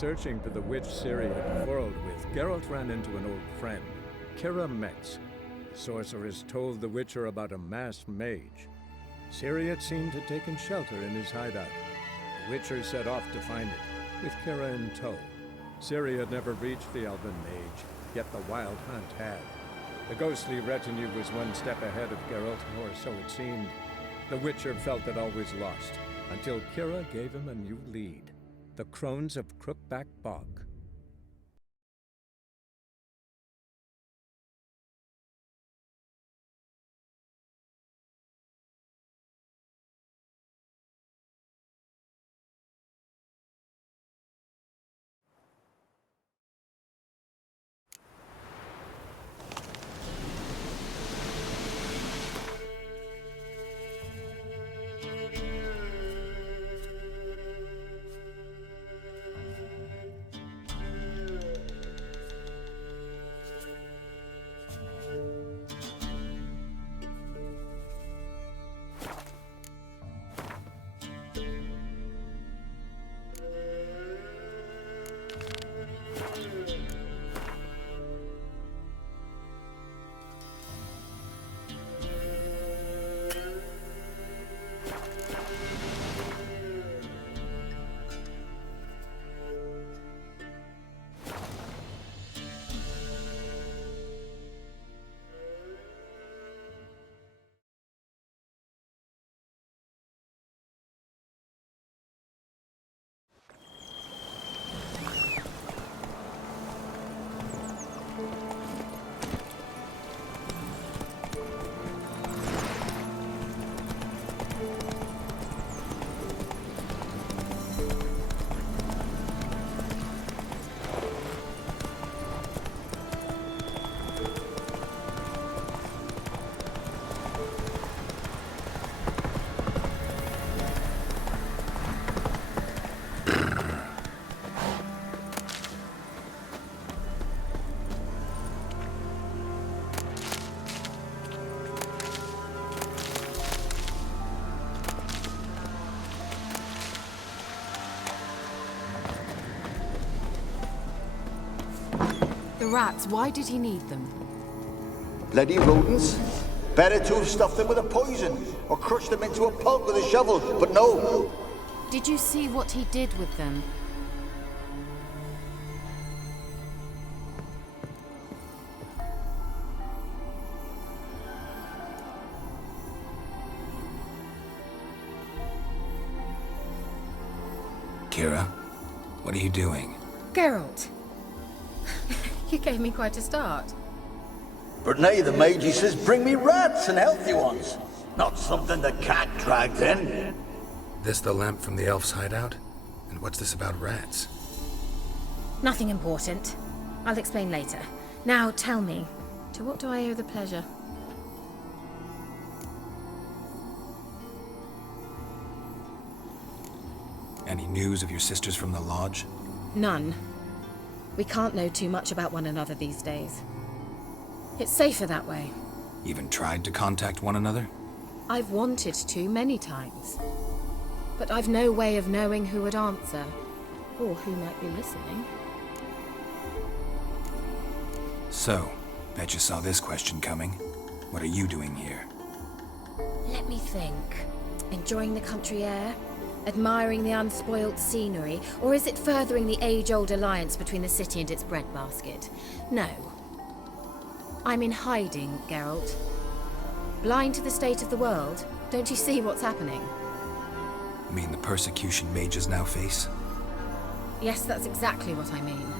searching for the witch Ciri had quarreled with, Geralt ran into an old friend, Keira Metz. The sorceress told the Witcher about a masked mage. Ciri, it seemed, had taken shelter in his hideout. The Witcher set off to find it, with Keira in tow. Ciri had never reached the elven mage, yet the Wild Hunt had. The ghostly retinue was one step ahead of Geralt, or so it seemed. The Witcher felt it always lost, until Keira gave him a new lead. The Crones of Crookback Bog. The rats, why did he need them? Bloody rodents. Better to have stuffed them with a poison, or crushed them into a pulp with a shovel, but no. Did you see what he did with them? Keira, what are you doing? Geralt! You gave me quite a start. But now the mage, he says, bring me rats and healthy ones. Not something the cat dragged in. This the lamp from the elf's hideout? And what's this about rats? Nothing important. I'll explain later. Now tell me, to what do I owe the pleasure? Any news of your sisters from the lodge? None. We can't know too much about one another these days. It's safer that way. Even tried to contact one another? I've wanted to many times. But I've no way of knowing who would answer, or who might be listening. So, bet you saw this question coming. What are you doing here? Let me think. Enjoying the country air? Admiring the unspoilt scenery? Or is it furthering the age-old alliance between the city and its breadbasket? No. I'm in hiding, Geralt. Blind to the state of the world? Don't you see what's happening? You mean the persecution mages now face? Yes, that's exactly what I mean.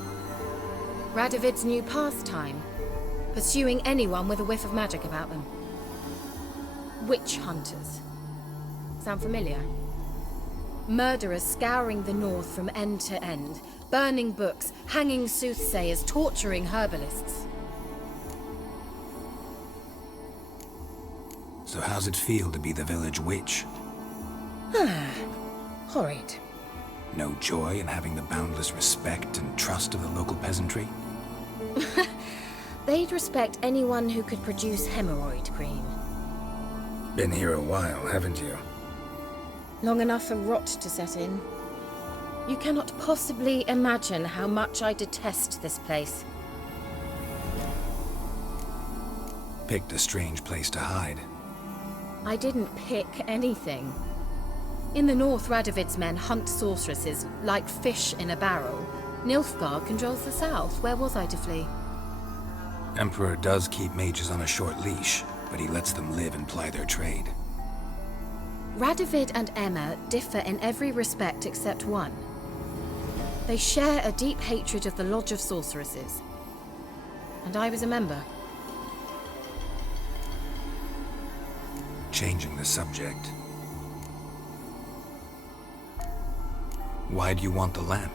Radovid's new pastime. Pursuing anyone with a whiff of magic about them. Witch hunters. Sound familiar? Murderers scouring the north from end to end, burning books, hanging soothsayers, torturing herbalists. So how's it feel to be the village witch? Horrid. No joy in having the boundless respect and trust of the local peasantry? They'd respect anyone who could produce hemorrhoid cream. Been here a while, haven't you? Long enough for rot to set in. You cannot possibly imagine how much I detest this place. Picked a strange place to hide. I didn't pick anything. In the north, Radovid's men hunt sorceresses like fish in a barrel. Nilfgaard controls the south. Where was I to flee? Emperor does keep mages on a short leash, but he lets them live and ply their trade. Radovid and Emma differ in every respect except one. They share a deep hatred of the Lodge of Sorceresses. And I was a member. Changing the subject. Why do you want the lamp?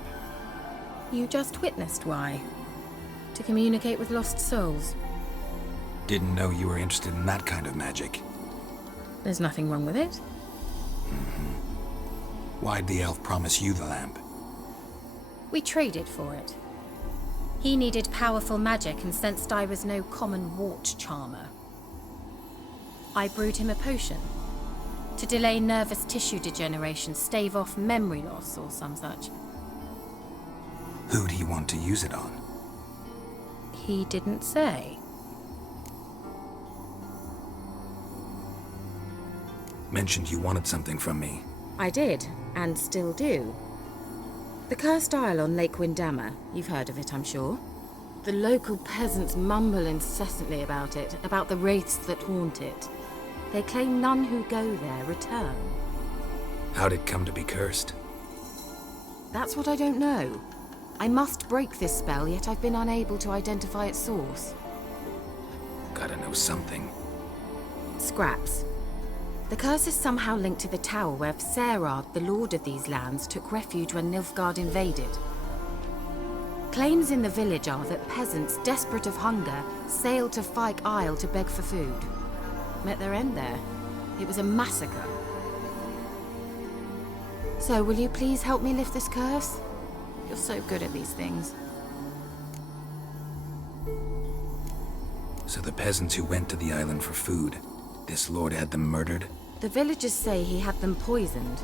You just witnessed why. To communicate with lost souls. Didn't know you were interested in that kind of magic. There's nothing wrong with it. Why'd the elf promise you the lamp? We traded for it. He needed powerful magic and sensed I was no common wart charmer. I brewed him a potion. To delay nervous tissue degeneration, stave off memory loss or some such. Who'd he want to use it on? He didn't say. Mentioned you wanted something from me. I did, and still do. The cursed isle on Lake Windammer. You've heard of it, I'm sure. The local peasants mumble incessantly about it, about the wraiths that haunt it. They claim none who go there return. How'd it come to be cursed? That's what I don't know. I must break this spell, yet I've been unable to identify its source. Gotta know something. Scraps. The curse is somehow linked to the tower where Serard, the lord of these lands, took refuge when Nilfgaard invaded. Claims in the village are that peasants, desperate of hunger, sailed to Fyke Isle to beg for food. Met their end there. It was a massacre. So, will you please help me lift this curse? You're so good at these things. So the peasants who went to the island for food, this lord had them murdered? The villagers say he had them poisoned.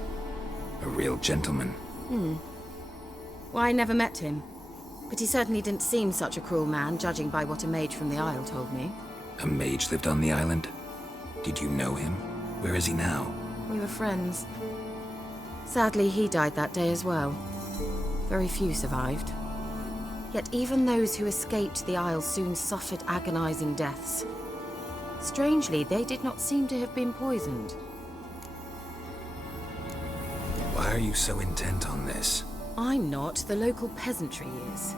A real gentleman. Well, I never met him. But he certainly didn't seem such a cruel man, judging by what a mage from the Isle told me. A mage lived on the island? Did you know him? Where is he now? We were friends. Sadly, he died that day as well. Very few survived. Yet even those who escaped the Isle soon suffered agonizing deaths. Strangely, they did not seem to have been poisoned. Why are you so intent on this? I'm not, the local peasantry is.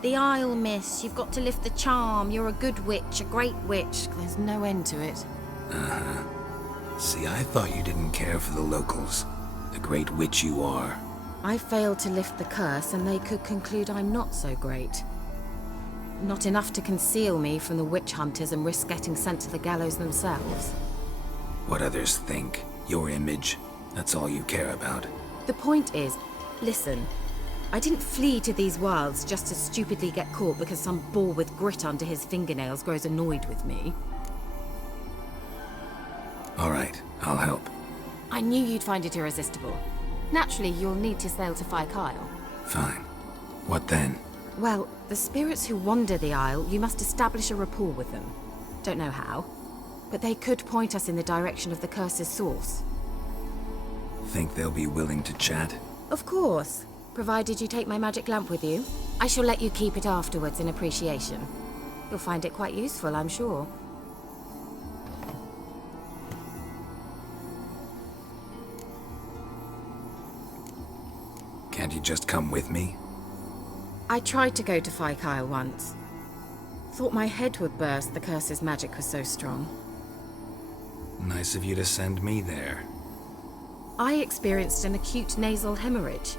The Isle, miss, you've got to lift the charm. You're a good witch, a great witch. There's no end to it. See, I thought you didn't care for the locals. The great witch you are. I failed to lift the curse, and they could conclude I'm not so great. Not enough to conceal me from the witch hunters and risk getting sent to the gallows themselves. What others think, your image, that's all you care about. The point is, listen, I didn't flee to these wilds just to stupidly get caught because some boar with grit under his fingernails grows annoyed with me. All right, I'll help. I knew you'd find it irresistible. Naturally, you'll need to sail to Fyke Isle. Fine. What then? Well, the spirits who wander the Isle, you must establish a rapport with them. Don't know how, but they could point us in the direction of the curse's source. Think they'll be willing to chat? Of course, provided you take my magic lamp with you. I shall let you keep it afterwards in appreciation. You'll find it quite useful, I'm sure. Can't you just come with me? I tried to go to Fyke Isle once. Thought my head would burst, the curse's magic was so strong. Nice of you to send me there. I experienced an acute nasal hemorrhage.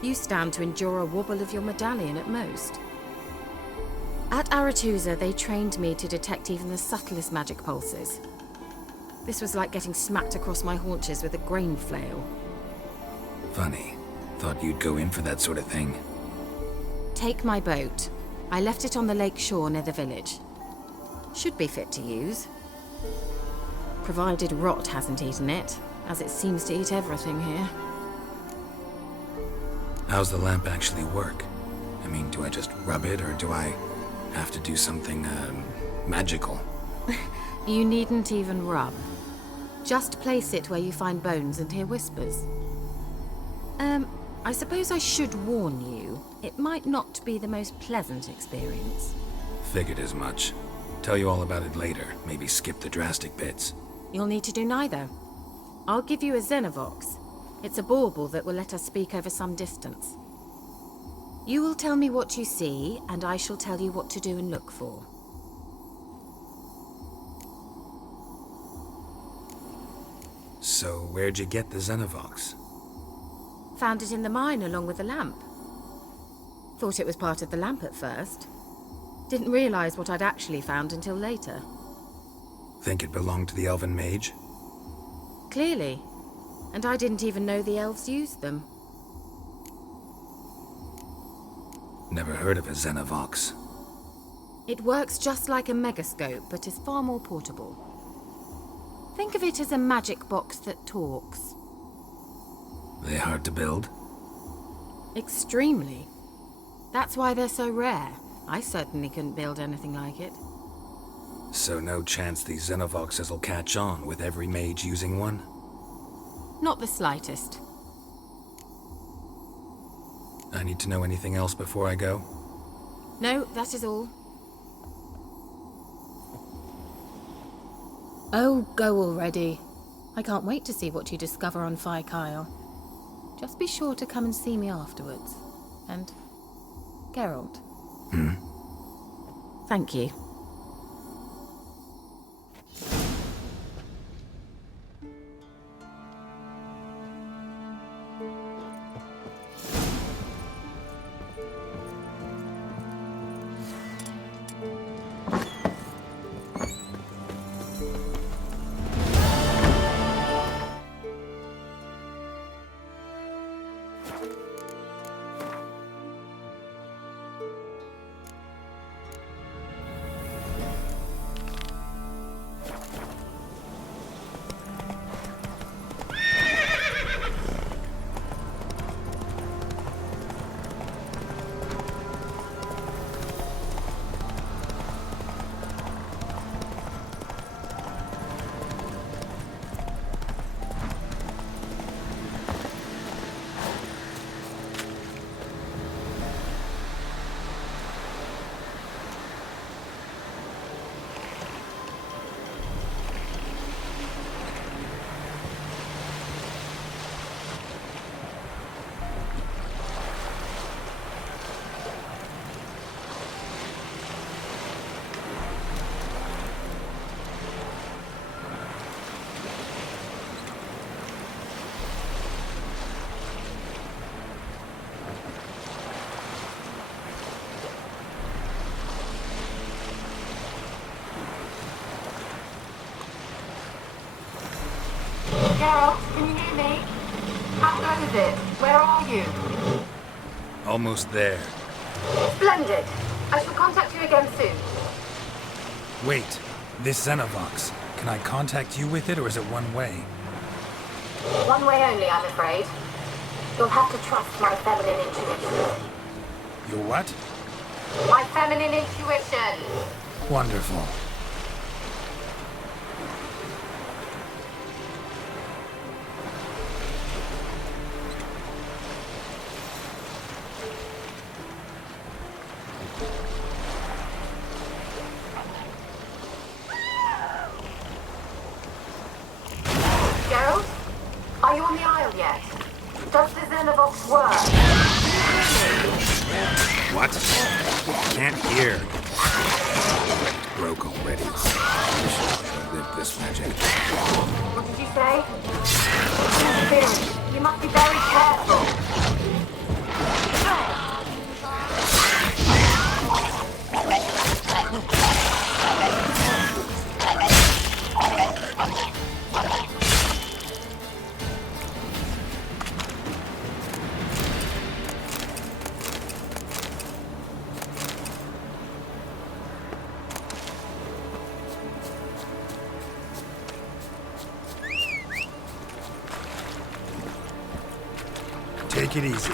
You stand to endure a wobble of your medallion at most. At Aretusa, they trained me to detect even the subtlest magic pulses. This was like getting smacked across my haunches with a grain flail. Funny. Thought you'd go in for that sort of thing. Take my boat. I left it on the lake shore near the village. Should be fit to use. Provided rot hasn't eaten it, as it seems to eat everything here. How's the lamp actually work? I mean, do I just rub it, or do I have to do something, magical? You needn't even rub. Just place it where you find bones and hear whispers. I suppose I should warn you, it might not be the most pleasant experience. Figured as much. Tell you all about it later, maybe skip the drastic bits. You'll need to do neither. I'll give you a Xenovox. It's a bauble that will let us speak over some distance. You will tell me what you see, and I shall tell you what to do and look for. So, where'd you get the Xenovox? Found it in the mine along with the lamp. Thought it was part of the lamp at first. Didn't realize what I'd actually found until later. Think it belonged to the Elven Mage? Clearly. And I didn't even know the elves used them. Never heard of a Xenovox. It works just like a megascope, but is far more portable. Think of it as a magic box that talks. They hard to build? Extremely. That's why they're so rare. I certainly couldn't build anything like it. So no chance these Xenovoxes will catch on with every mage using one? Not the slightest. I need to know anything else before I go? No, that is all. Oh, go already. I can't wait to see what you discover on Phi Kyle. Just be sure to come and see me afterwards. And Geralt. Thank you. Geralt, can you hear me? How good is it? Where are you? Almost there. Splendid. I shall contact you again soon. Wait, this Xenovox. Can I contact you with it, or is it one way? One way only, I'm afraid. You'll have to trust my feminine intuition. Your what? My feminine intuition! Wonderful. Geralt? Are you on the Isle yet? Does the Xenovox work? What? Can't hear. Broke already. Live this magic. What did you say? Spirit, you must be very careful. Take it easy.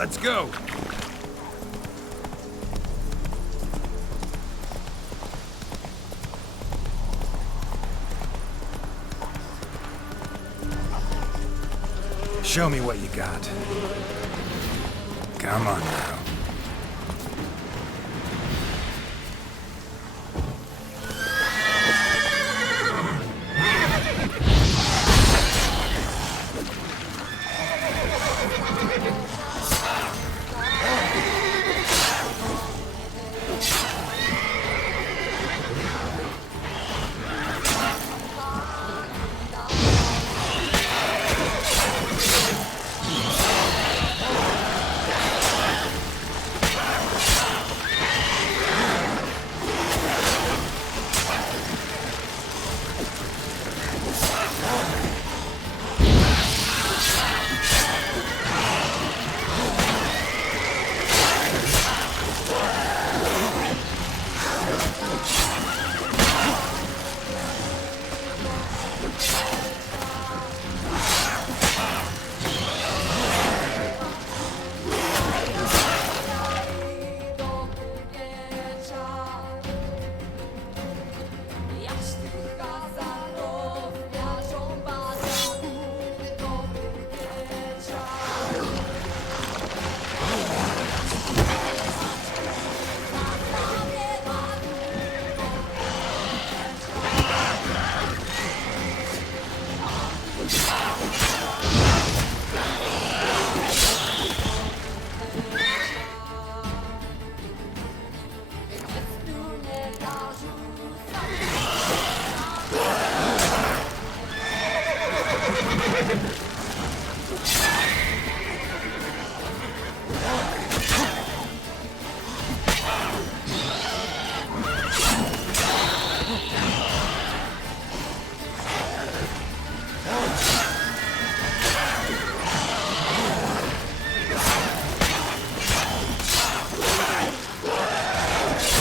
Let's go! Show me what you got. Come on now.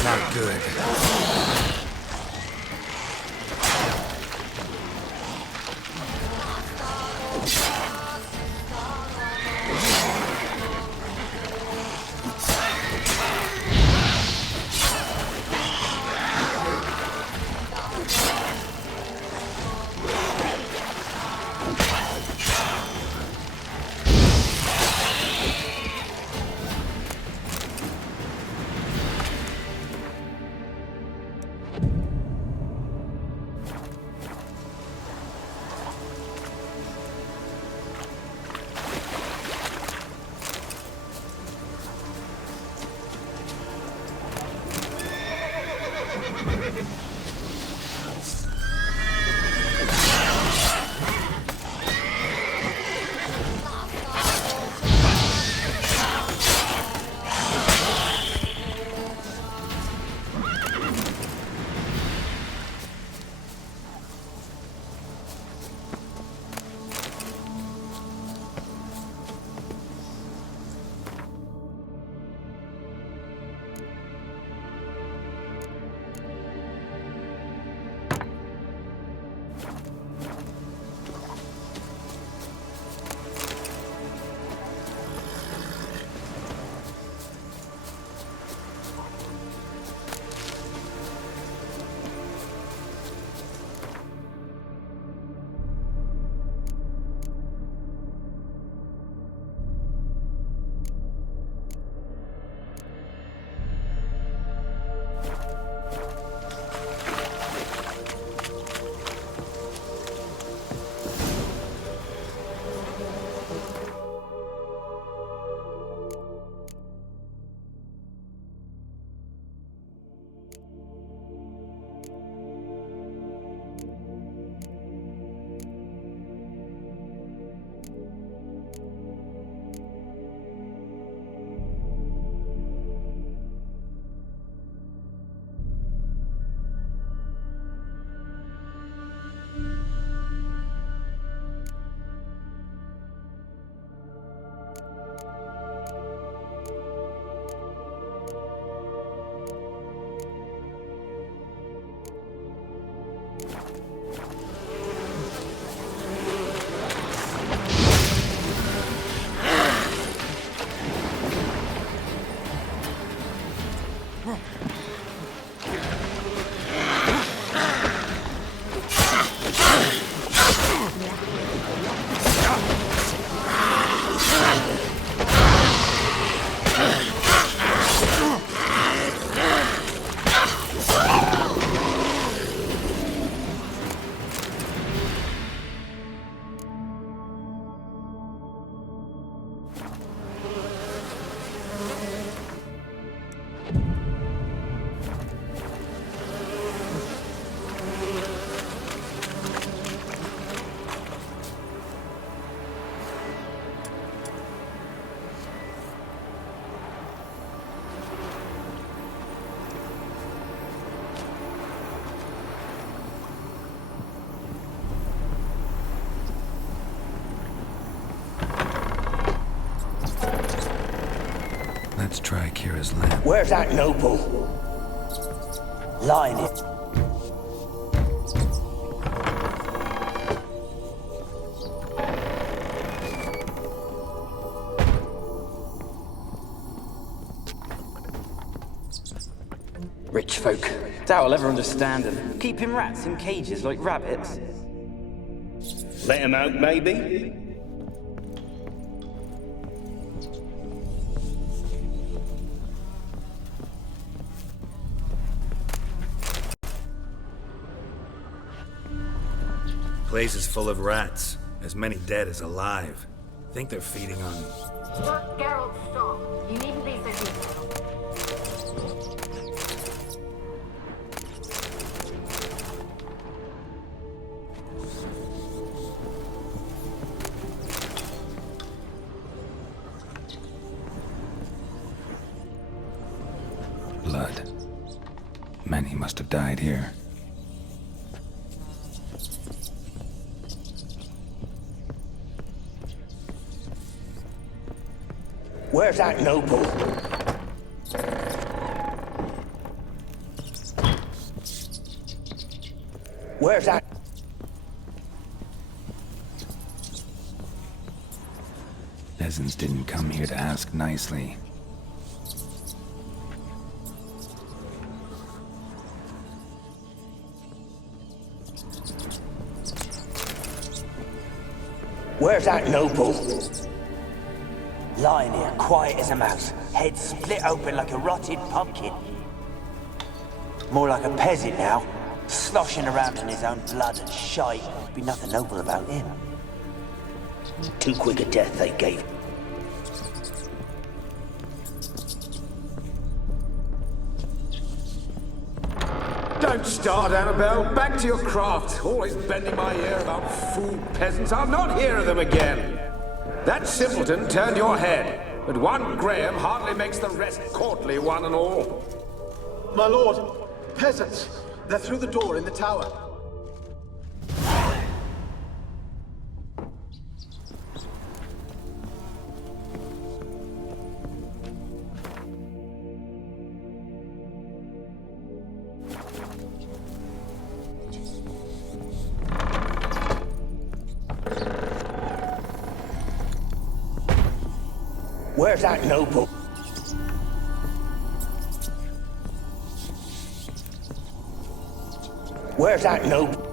Not good. Let's try Kira's lamp. Where's that noble? Lying it. Rich folk. Doubt I'll ever understand them. Keeping rats in cages like rabbits. Let him out, maybe? Place is full of rats. As many dead as alive. Think they're feeding on... Geralt, stop. You needn't be so detailed. blood. Many must have died here. Where's that noble? Where's that? Peasants didn't come here to ask nicely. Where's that noble? Lying here, quiet as a mouse, head split open like a rotted pumpkin. More like a peasant now, sloshing around in his own blood and shite. Be nothing noble about him. Too quick a death they gave. Don't start, Annabelle. Back to your craft. Always bending my ear about fool peasants. I'll not hear of them again. That simpleton turned your head, but one Graham hardly makes the rest courtly, one and all. My lord, peasants. They're through the door in the tower. Where's that noble? Where's that noble?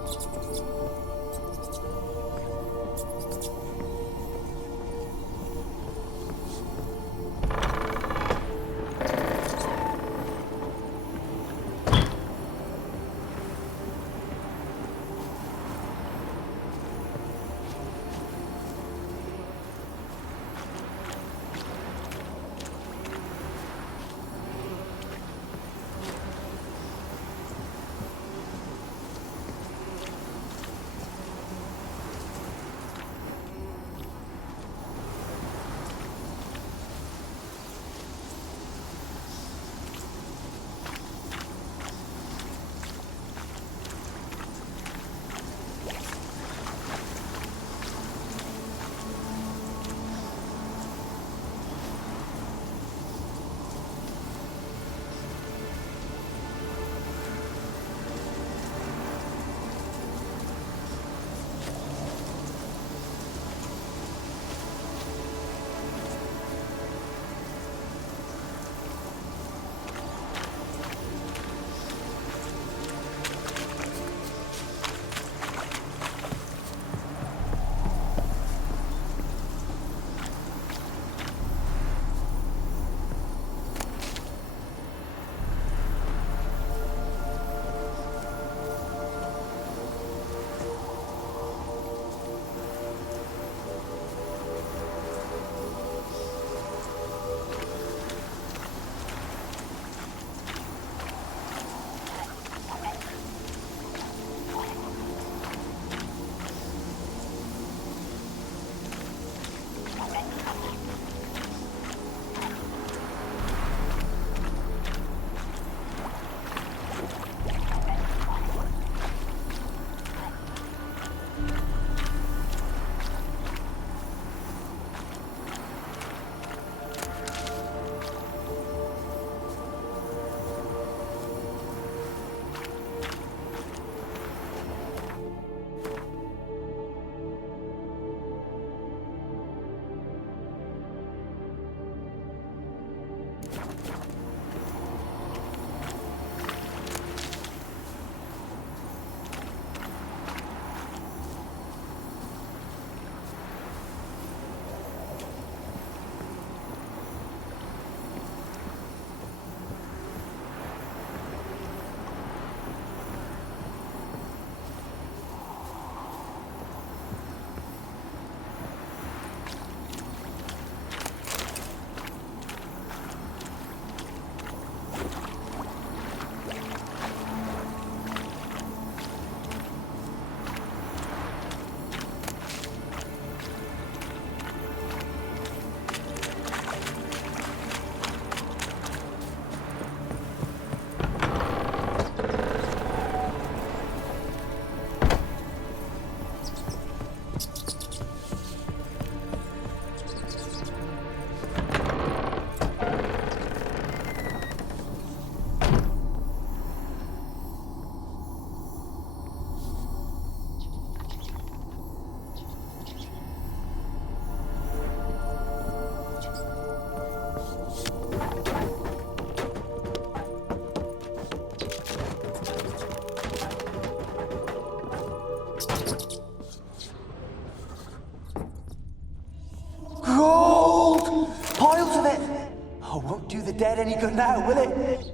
head any good now, will it?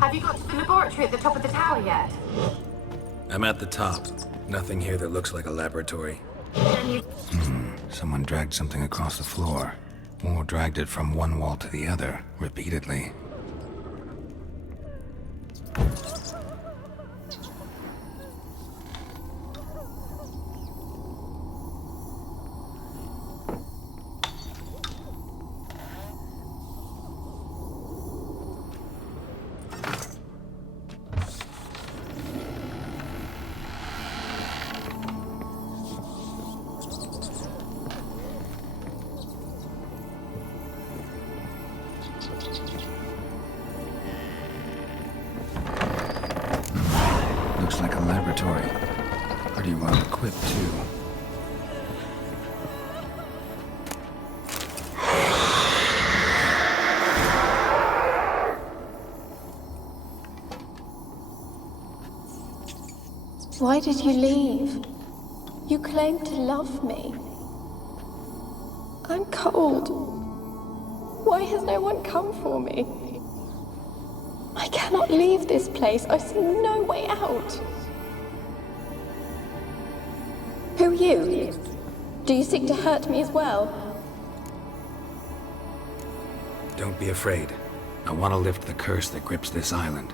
Have you got to the laboratory at the top of the tower yet? I'm at the top. Nothing here that looks like a laboratory. Then you... Someone dragged something across the floor. Or dragged it from one wall to the other, repeatedly. Looks like a laboratory. Pretty well equipped, too. Why did you leave? You claimed to love me. I'm cold. Why has no one come for me? I cannot leave this place. I see no way out. Who are you? Do you seek to hurt me as well? Don't be afraid. I want to lift the curse that grips this island.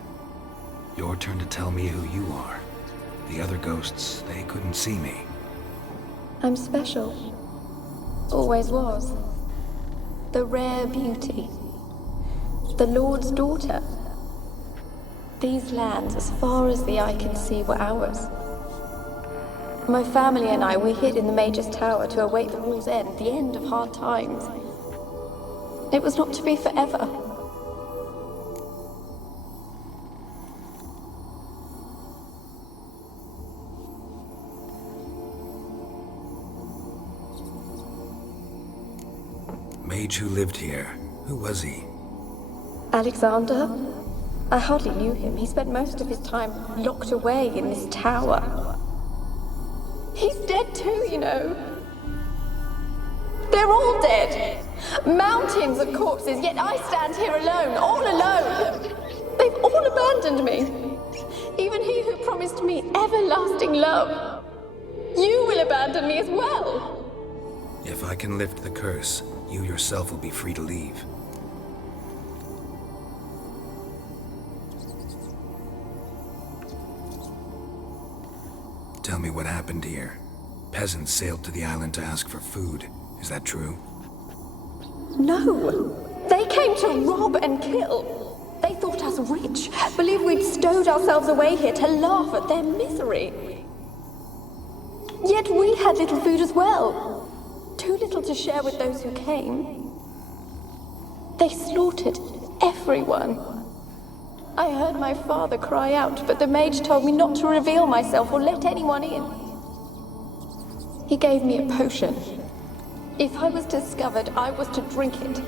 Your turn to tell me who you are. The other ghosts, they couldn't see me. I'm special. Always was. The rare beauty. The Lord's daughter. These lands, as far as the eye can see, were ours. My family and I, we hid in the Mage's Tower to await the war's end, the end of hard times. It was not to be forever. Mage who lived here. Who was he? Alexander? I hardly knew him. He spent most of his time locked away in this tower. He's dead too, you know. They're all dead. Mountains of corpses, yet I stand here alone, all alone. They've all abandoned me. Even he who promised me everlasting love. You will abandon me as well. If I can lift the curse, you yourself will be free to leave. Tell me what happened here. Peasants sailed to the island to ask for food. Is that true? No. They came to rob and kill. They thought us rich, believed we'd stowed ourselves away here to laugh at their misery. Yet we had little food as well. Too little to share with those who came. They slaughtered everyone. I heard my father cry out, but the mage told me not to reveal myself or let anyone in. He gave me a potion. If I was discovered, I was to drink it.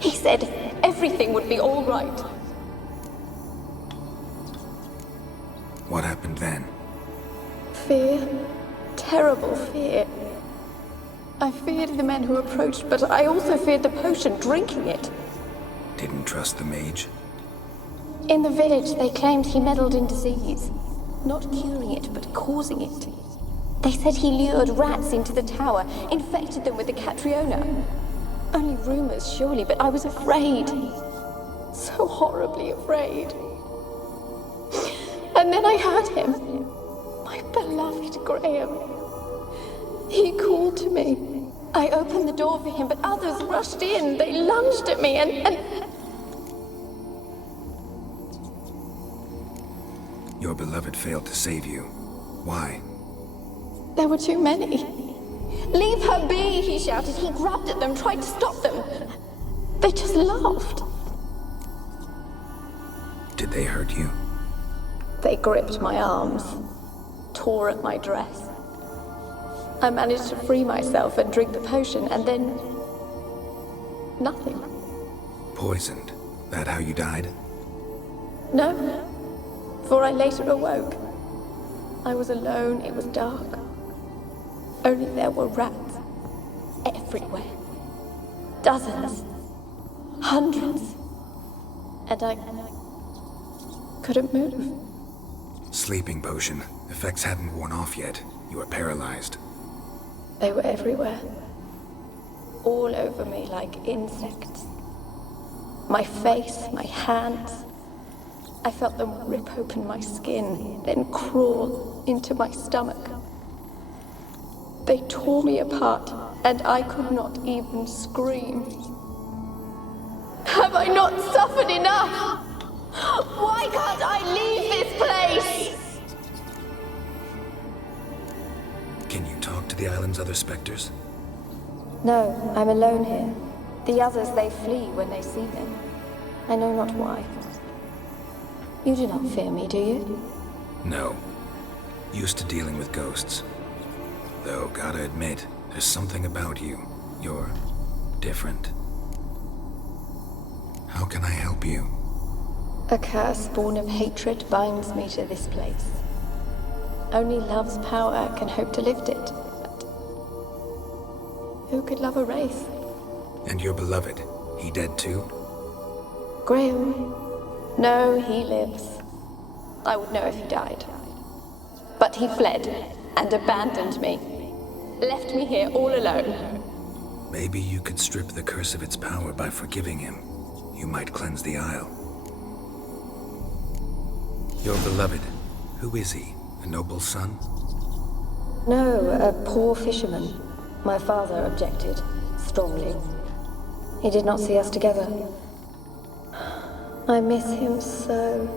He said everything would be all right. What happened then? Fear. Terrible fear. I feared the men who approached, but I also feared the potion, drinking it. Didn't trust the mage? In the village, they claimed he meddled in disease. Not curing it, but causing it. They said he lured rats into the tower, infected them with the Catriona. Only rumors, surely, but I was afraid. So horribly afraid. And then I heard him. My beloved Graham. He called to me. I opened the door for him, but others rushed in. They lunged at me and... Your beloved failed to save you. Why? There were too many. Leave her be, he shouted. He grabbed at them, tried to stop them. They just laughed. Did they hurt you? They gripped my arms, tore at my dress. I managed to free myself and drink the potion, and then... nothing. Poisoned? That how you died? No, for I later awoke. I was alone, it was dark. Only there were rats everywhere. Dozens. Hundreds. And I couldn't move. Sleeping potion. Effects hadn't worn off yet. You were paralyzed. They were everywhere. All over me like insects. My face, my hands. I felt them rip open my skin, then crawl into my stomach. They tore me apart, and I could not even scream. Have I not suffered enough? Why can't I leave this place? Can you talk to the island's other specters? No, I'm alone here. The others, they flee when they see me. I know not why. You do not fear me, do you? No. Used to dealing with ghosts. Though, gotta admit, there's something about you. You're different. How can I help you? A curse born of hatred binds me to this place. Only love's power can hope to lift it. But who could love a wraith? And your beloved, he dead too? Graham? No, he lives. I would know if he died. But he fled and abandoned me. Left me here all alone. Maybe you could strip the curse of its power by forgiving him. You might cleanse the Isle. Your beloved, who is he? A noble son? No, a poor fisherman. My father objected, strongly. He did not see us together. I miss him so.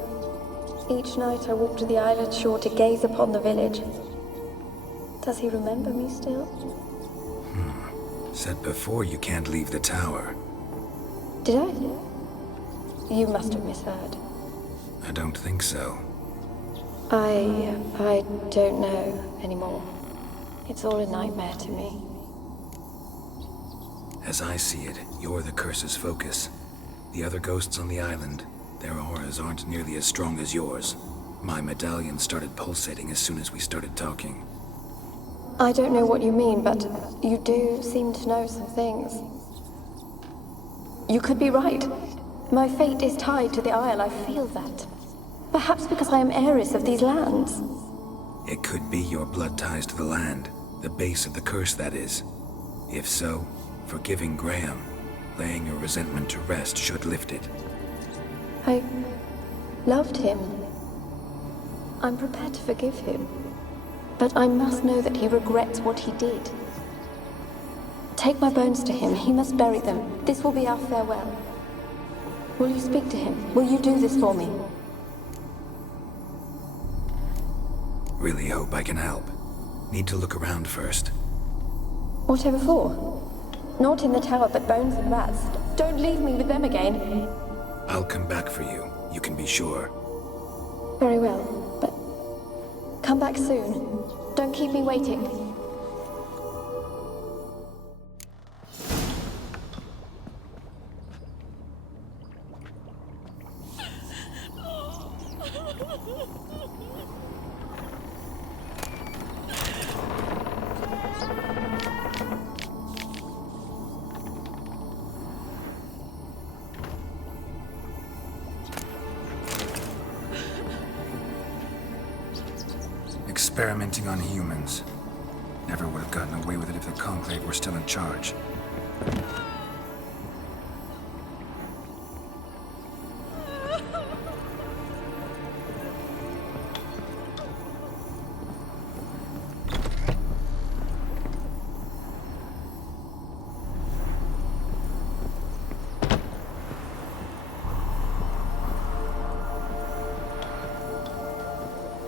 Each night I walk to the island shore to gaze upon the village. Does he remember me still? Said before you can't leave the tower. Did I? You must have misheard. I don't think so. I don't know anymore. It's all a nightmare to me. As I see it, you're the curse's focus. The other ghosts on the island, their auras aren't nearly as strong as yours. My medallion started pulsating as soon as we started talking. I don't know what you mean, but you do seem to know some things. You could be right. My fate is tied to the Isle, I feel that. Perhaps because I am heiress of these lands. It could be your blood ties to the land, the base of the curse, that is. If so, forgiving Graham, laying your resentment to rest should lift it. I loved him. I'm prepared to forgive him. But I must know that he regrets what he did. Take my bones to him. He must bury them. This will be our farewell. Will you speak to him? Will you do this for me? Really hope I can help. Need to look around first. Whatever for? Not in the tower, but bones and rats. Don't leave me with them again. I'll come back for you. You can be sure. Very well, but come back soon. Don't keep me waiting. Experimenting on humans. Never would have gotten away with it if the Conclave were still in charge.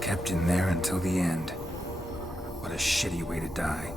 Kept in there until the end. What a shitty way to die.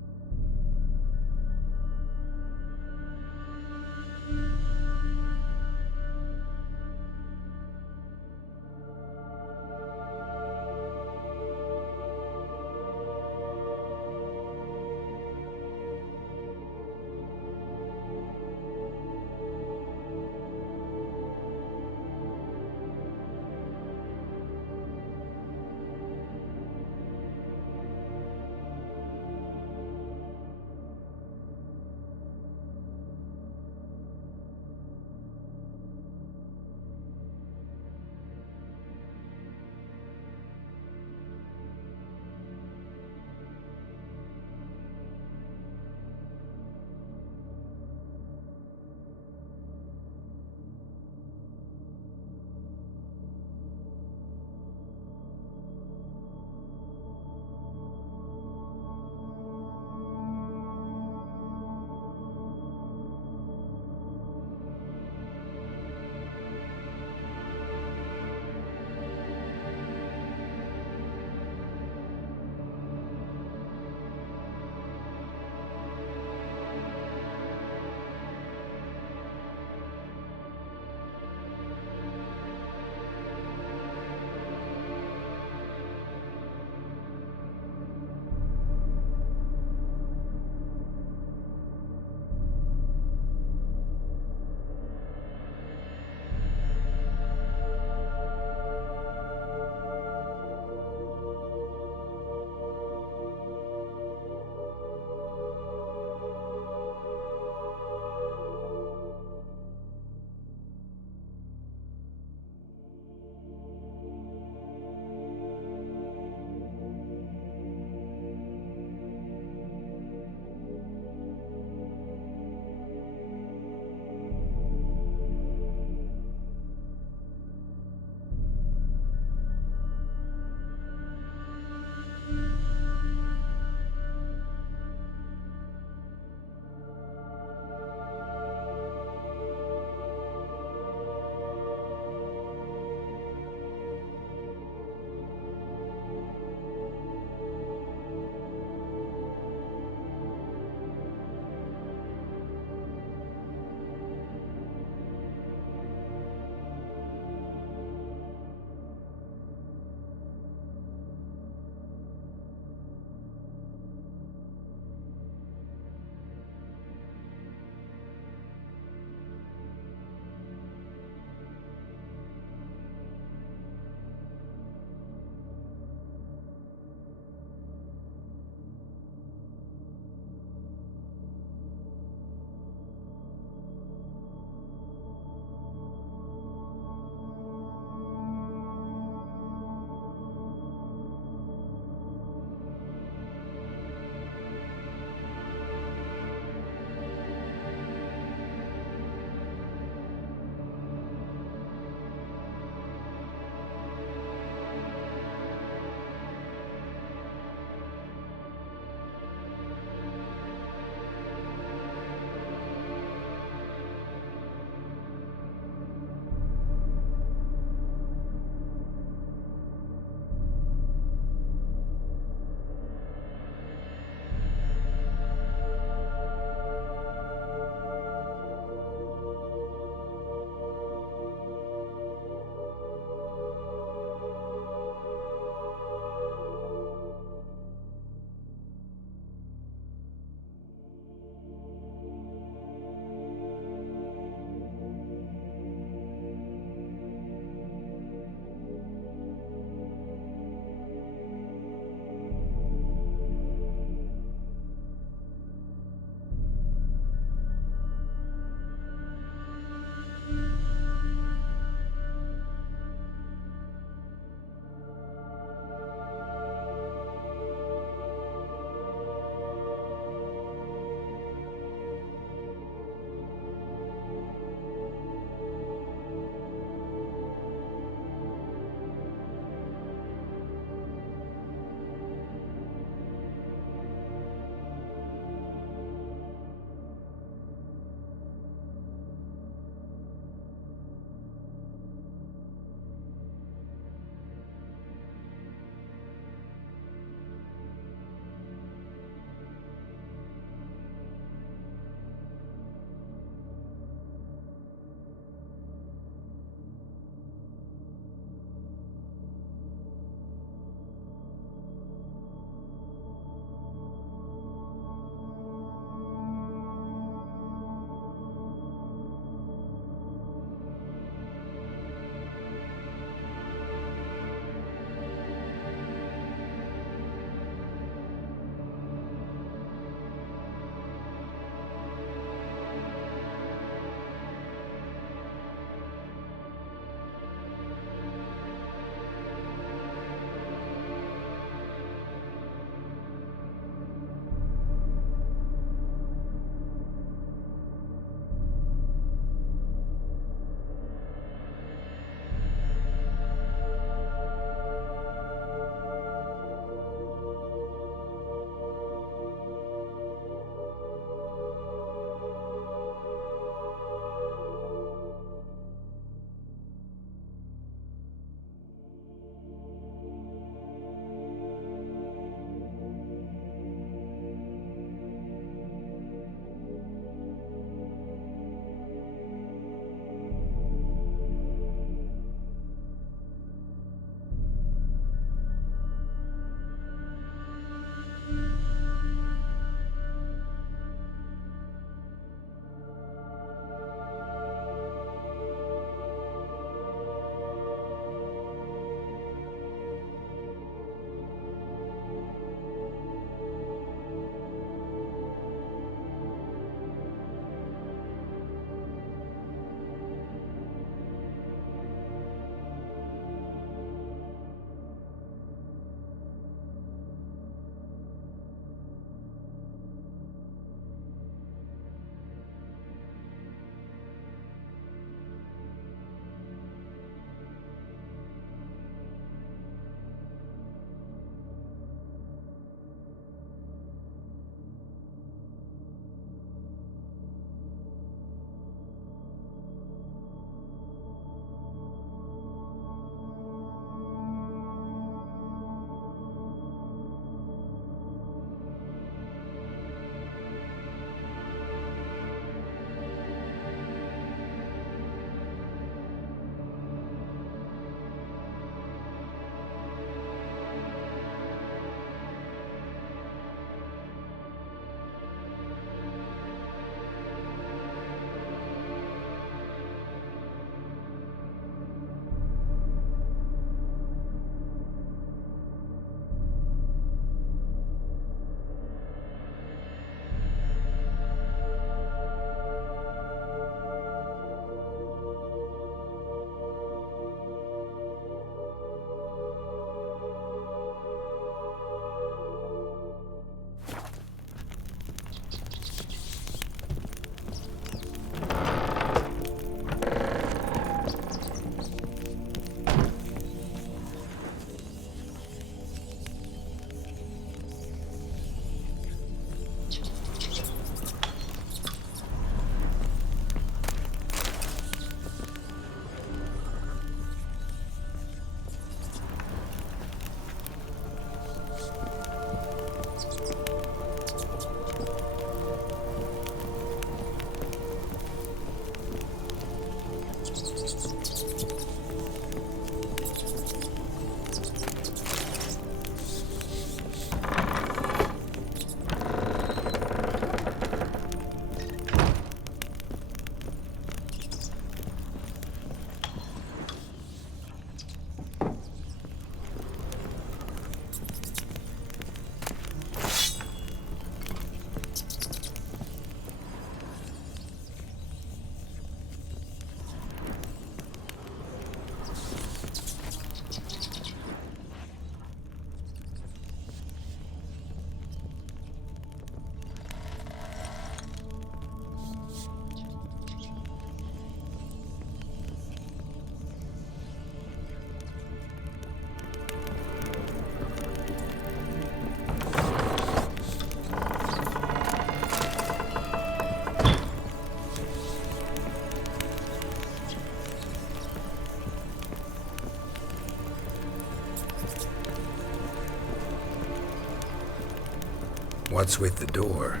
What's with the door?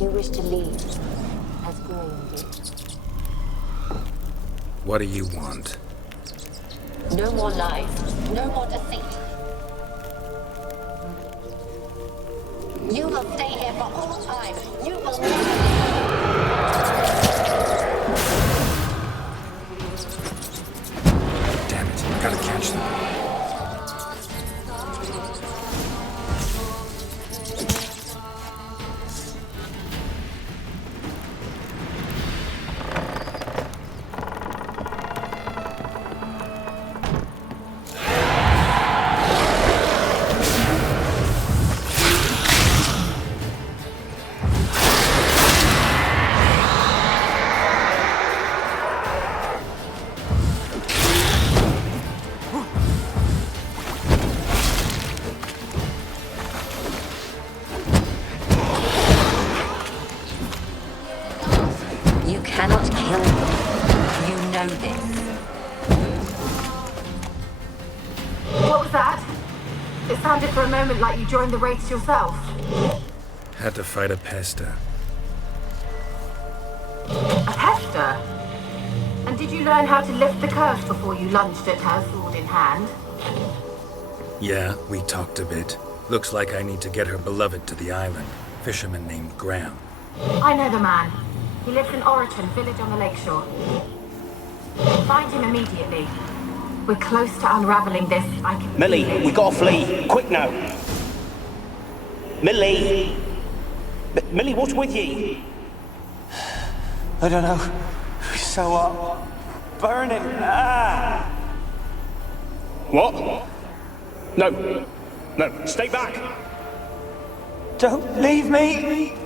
You wish to leave, as Graham did. What do you want? No more lies, no more deceit. You will stay here for all time. You will never Damn it, I gotta catch them. You cannot kill me. You know this. What was that? It sounded for a moment like you joined the race yourself. Had to fight a Pesta. A Pesta? And did you learn how to lift the curse before you lunged at her, sword in hand? Yeah, we talked a bit. Looks like I need to get her beloved to the island. Fisherman named Graham. I know the man. He lives in Oriton, village on the lakeshore. Find him immediately. We're close to unraveling this. I can Millie, feel it. we gotta flee. Quick now. Millie! Millie, what's with ye? I don't know. It's so hot. Burning. Ah! What? No. No, stay back. Don't leave me!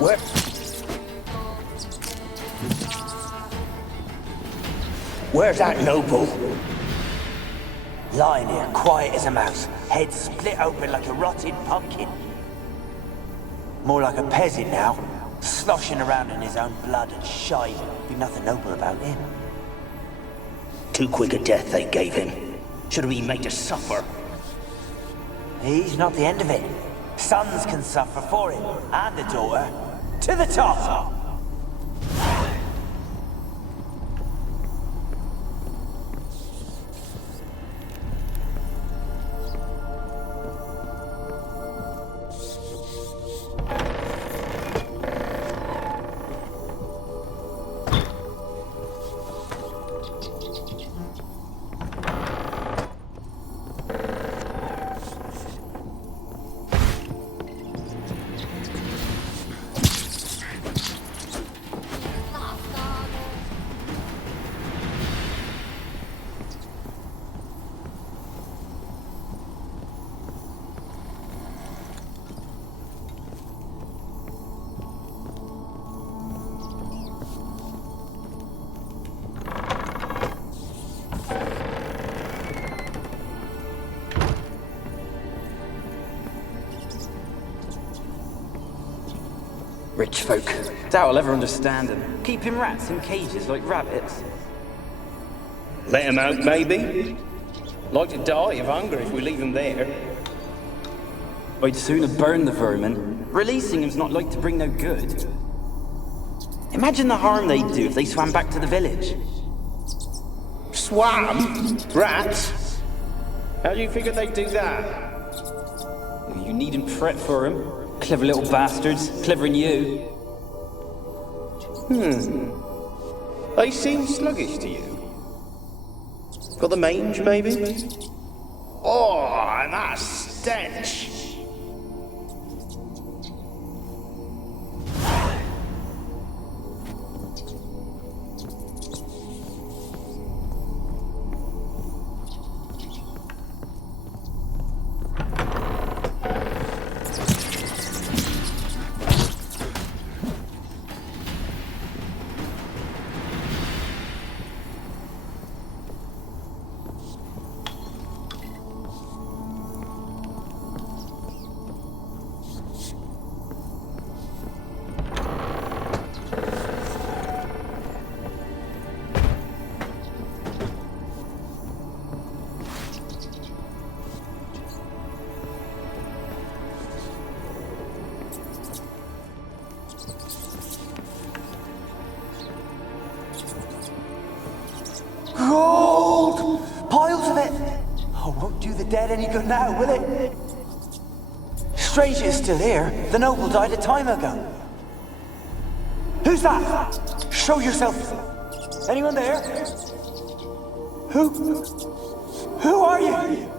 Where? Where's that noble? Lying here, quiet as a mouse, head split open like a rotted pumpkin. More like a peasant now, sloshing around in his own blood and shite. Be nothing noble about him. Too quick a death they gave him. Should have been made to suffer. He's not the end of it. Sons can suffer for him, and a daughter. To the top! Rich folk. Doubt I'll ever understand them. Keeping rats in cages like rabbits. Let him out, maybe? Like to die of hunger if we leave him there. I'd sooner burn the vermin. Releasing him's not like to bring no good. Imagine the harm they'd do if they swam back to the village. Swam? Rats? How do you figure they'd do that? You needn't fret for him. Clever little bastards, clever'n you. They seem sluggish to you. Got the mange, maybe? Oh, and that stench! dead any good now, will it? Strange it's still here. The noble died a time ago. Who's that? Show yourself. Anyone there? Who are you?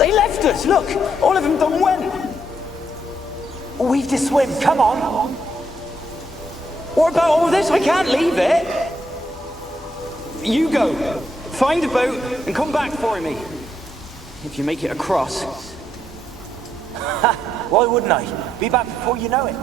They left us, look! All of them done went! We've to swim, come on! What about all this? I can't leave it! You go! Find a boat and come back for me. If you make it across. Why wouldn't I? Be back before you know it.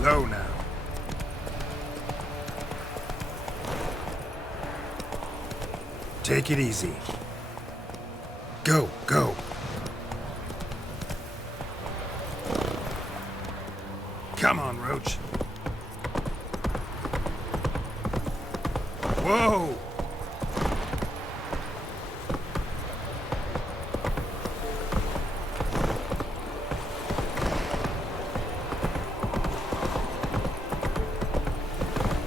Slow now. Take it easy. Go, go. Come on, Roach. Whoa!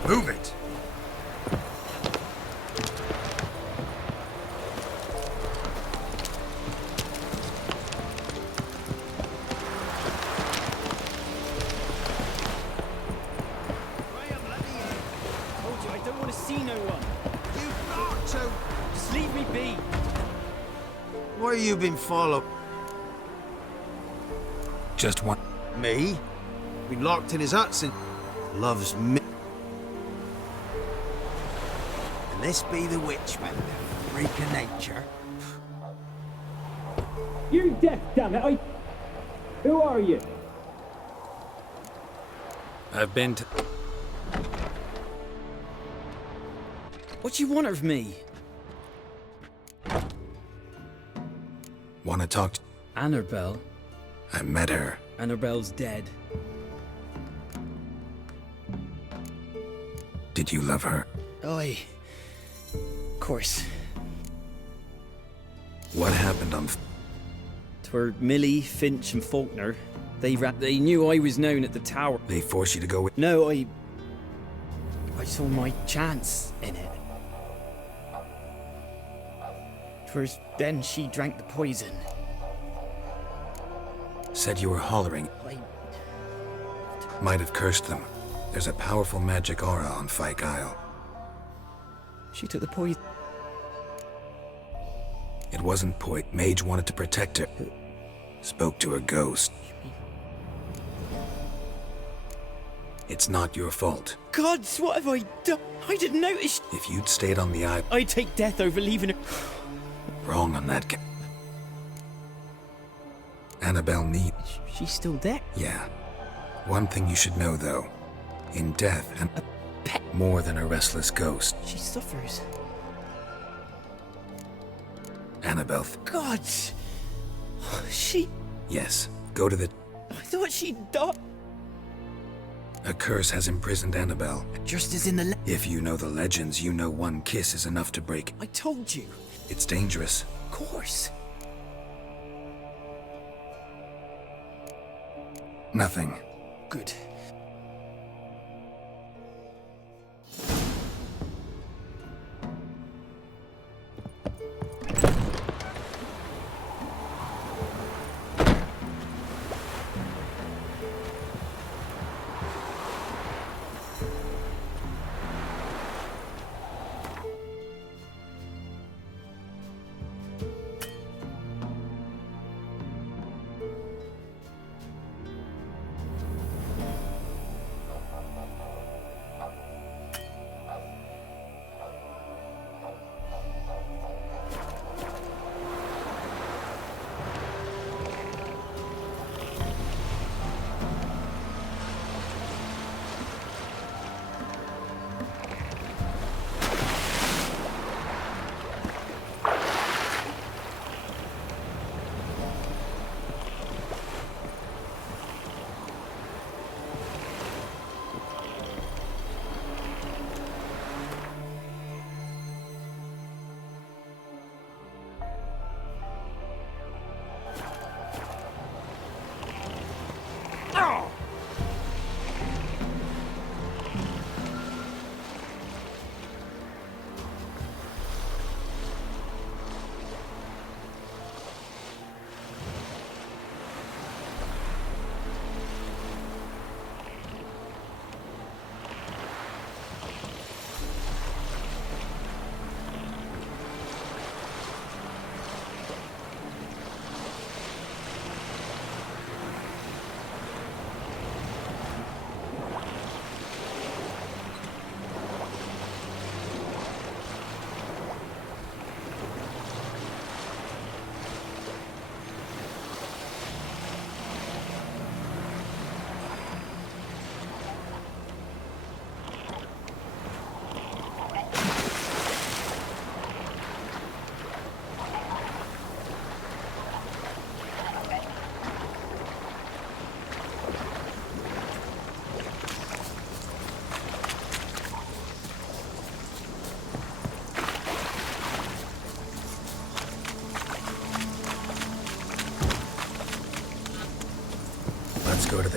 Move it! Told you, I don't want to see no one. You've got to. Just leave me be. Why you been followed? Just one. Me? Been locked in his hut since... Loves me. And this be the Witchman, freak of nature. You're deaf, damn it. Who are you? I've been to... What do you want of me? Want to talk to... Annabelle. I met her. Annabelle's dead. Did you love her? Oi. Of course. What happened on... Twere Millie, Finch, and Faulkner. They knew I was known at the tower. They forced you to go with... No, I saw my chance in it. 'Twas then she drank the poison. Said you were hollering. I... Might have cursed them. There's a powerful magic aura on Fyke Isle. She took the poison. It wasn't Mage wanted to protect her. Spoke to her ghost. It's not your fault. Gods, what have I done? I didn't notice. If you'd stayed on the island... I'd take death over leaving her. Wrong on that. Annabelle need... She's still there? Yeah. One thing you should know, though. In death, and more than a restless ghost. She suffers. Annabelle... Gods! She... Yes. Go to the... I thought she'd died. A curse has imprisoned Annabelle. Just as in the... If you know the legends, you know one kiss is enough to break... I told you. It's dangerous. Of course. Nothing. Good.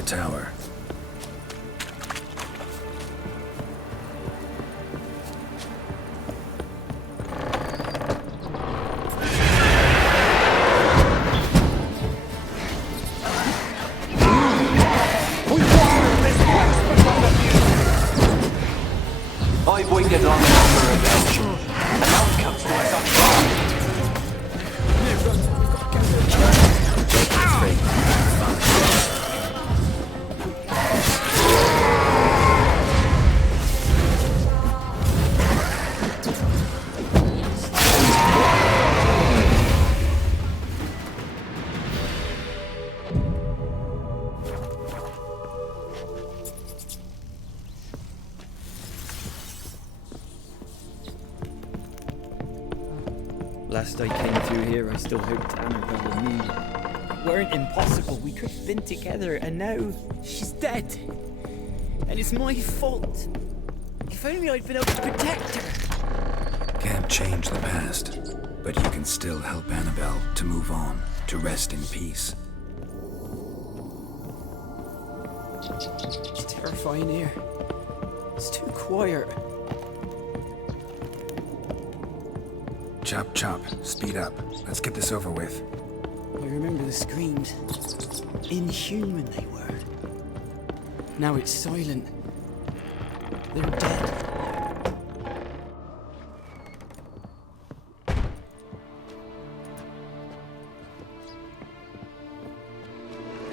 tower. I've waited long enough for revenge. And now it comes to us unfair. Last I came through here, I still hoped Annabelle and me weren't impossible. We could have been together, and now she's dead. And it's my fault. If only I'd been able to protect her. Can't change the past, but you can still help Annabelle to move on, to rest in peace. It's terrifying here. It's too quiet. Chop, chop. Speed up. Let's get this over with. I remember the screams. Inhuman they were. Now it's silent. They're dead.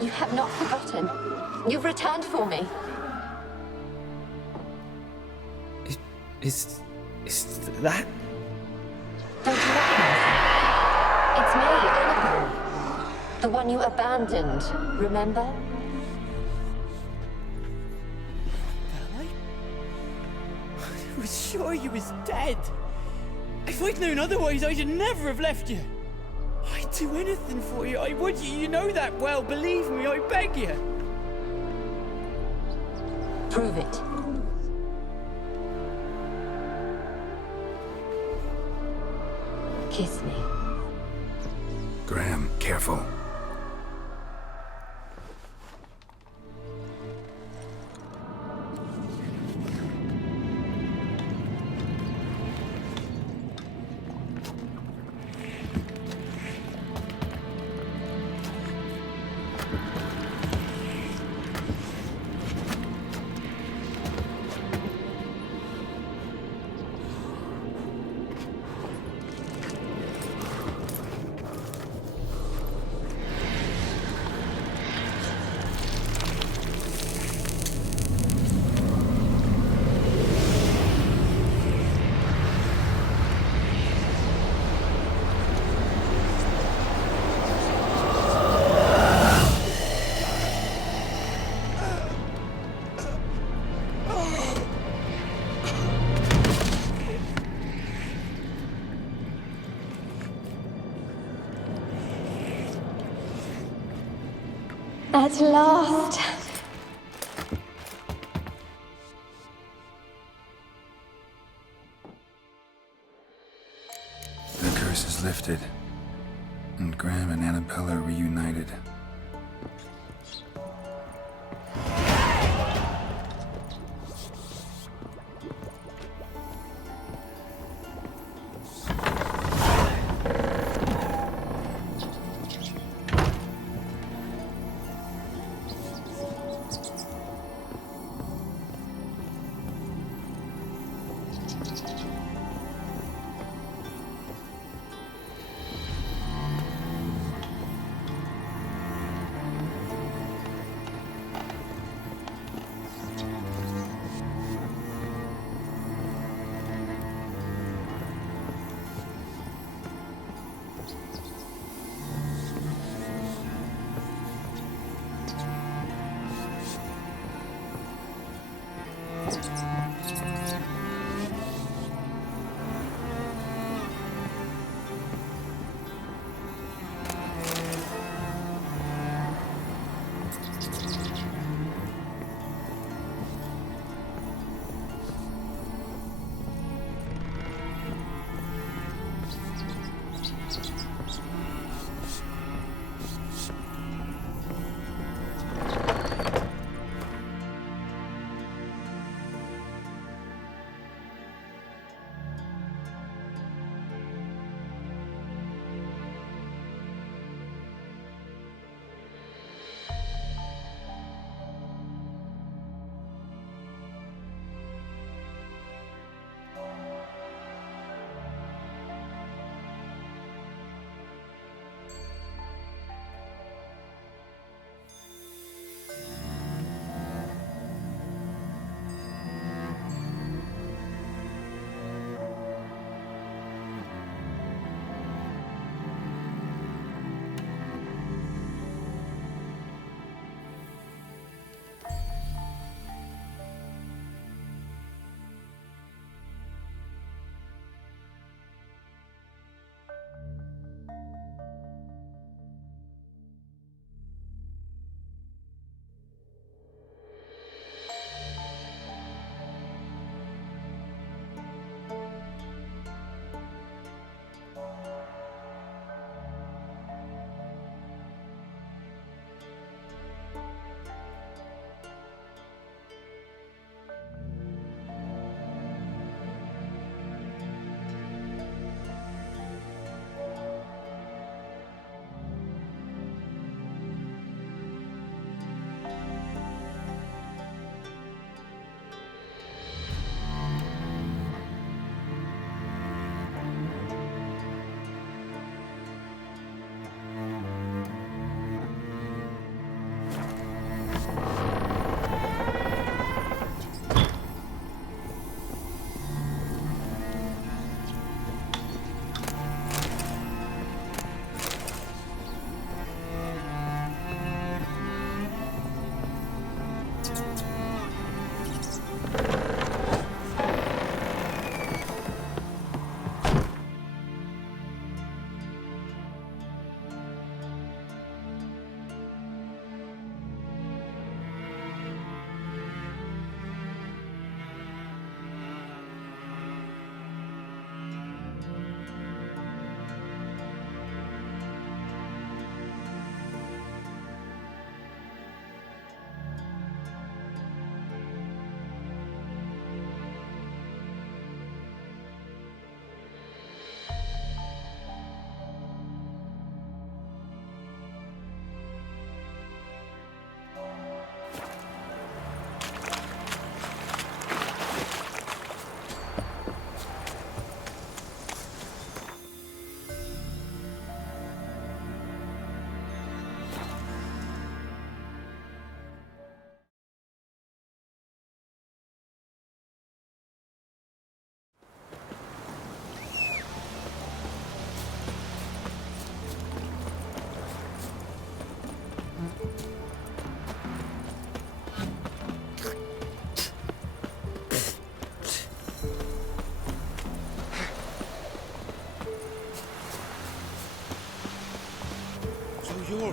You have not forgotten. You've returned for me. Is that? Don't you recognize me? It's me, Annabelle. The one you abandoned, remember? I was sure you was dead. If I'd known otherwise, I'd never have left you. I'd do anything for you. I would. You know that well. Believe me, I beg you. Prove it. Kiss me. Graham, careful. At last. The curse is lifted, and Graham and Annabelle are reunited.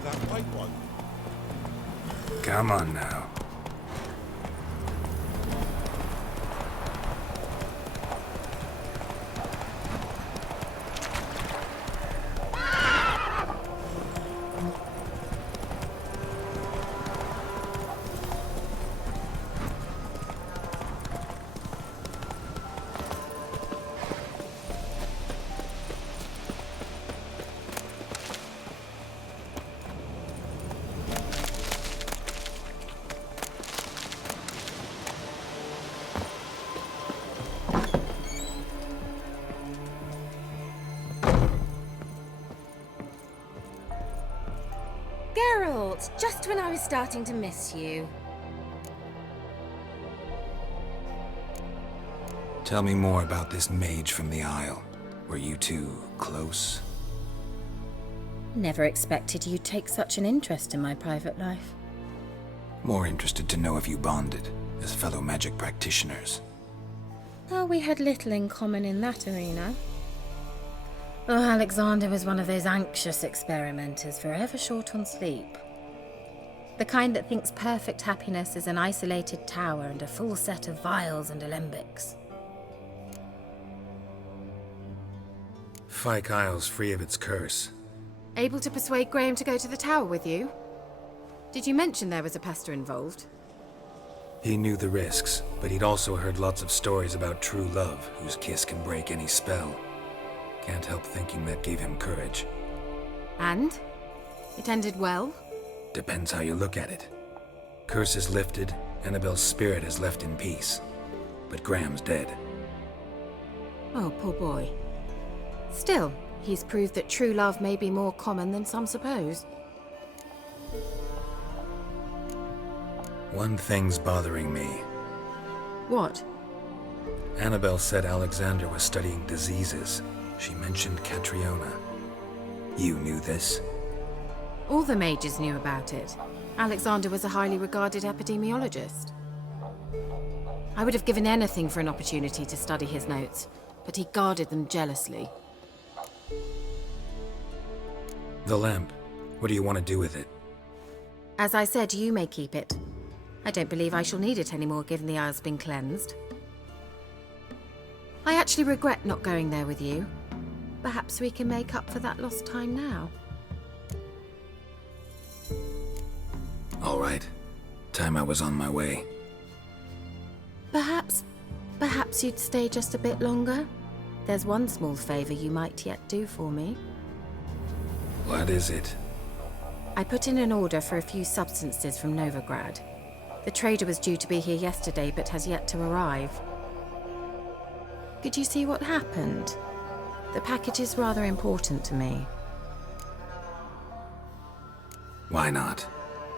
of that white one. Come on now. Geralt, just when I was starting to miss you. Tell me more about this mage from the Isle. Were you two close? Never expected you'd take such an interest in my private life. More interested to know if you bonded as fellow magic practitioners. Well, we had little in common in that arena. Oh, Alexander was one of those anxious experimenters, forever short on sleep. The kind that thinks perfect happiness is an isolated tower and a full set of vials and alembics. Fyke Isle's free of its curse. Able to persuade Graham to go to the tower with you? Did you mention there was a pester involved? He knew the risks, but he'd also heard lots of stories about true love, whose kiss can break any spell. Can't help thinking that gave him courage. And? It ended well? Depends how you look at it. Curse is lifted, Annabelle's spirit is left in peace. But Graham's dead. Oh, poor boy. Still, he's proved that true love may be more common than some suppose. One thing's bothering me. What? Annabelle said Alexander was studying diseases. She mentioned Catriona. You knew this? All the mages knew about it. Alexander was a highly regarded epidemiologist. I would have given anything for an opportunity to study his notes, but he guarded them jealously. The lamp. What do you want to do with it? As I said, you may keep it. I don't believe I shall need it anymore, given the Isle's been cleansed. I actually regret not going there with you. Perhaps we can make up for that lost time now. All right. Time I was on my way. Perhaps you'd stay just a bit longer? There's one small favor you might yet do for me. What is it? I put in an order for a few substances from Novigrad. The trader was due to be here yesterday, but has yet to arrive. Could you see what happened? The package is rather important to me. Why not?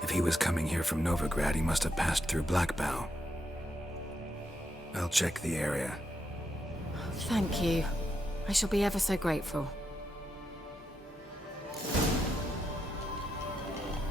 If he was coming here from Novigrad, he must have passed through Blackbough. I'll check the area. Thank you. I shall be ever so grateful.